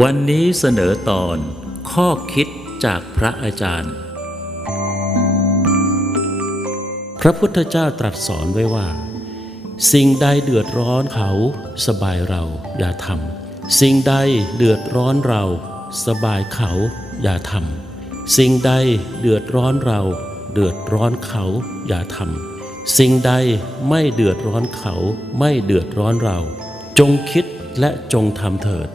วันนี้เสนอตอนข้อคิดจากพระอาจารย์ พระพุทธเจ้าตรัสสอนไว้ว่า สิ่งใดเดือดร้อนเขาสบายเราอย่าทำสิ่งใดเดือดร้อนเรา สบายเขาอย่าทำสิ่งใดเดือดร้อนเรา เดือดร้อนเขาอย่าทำสิ่งใดไม่เดือดร้อนเขาไม่เดือดร้อนเรา จงคิดและจงทำเถิด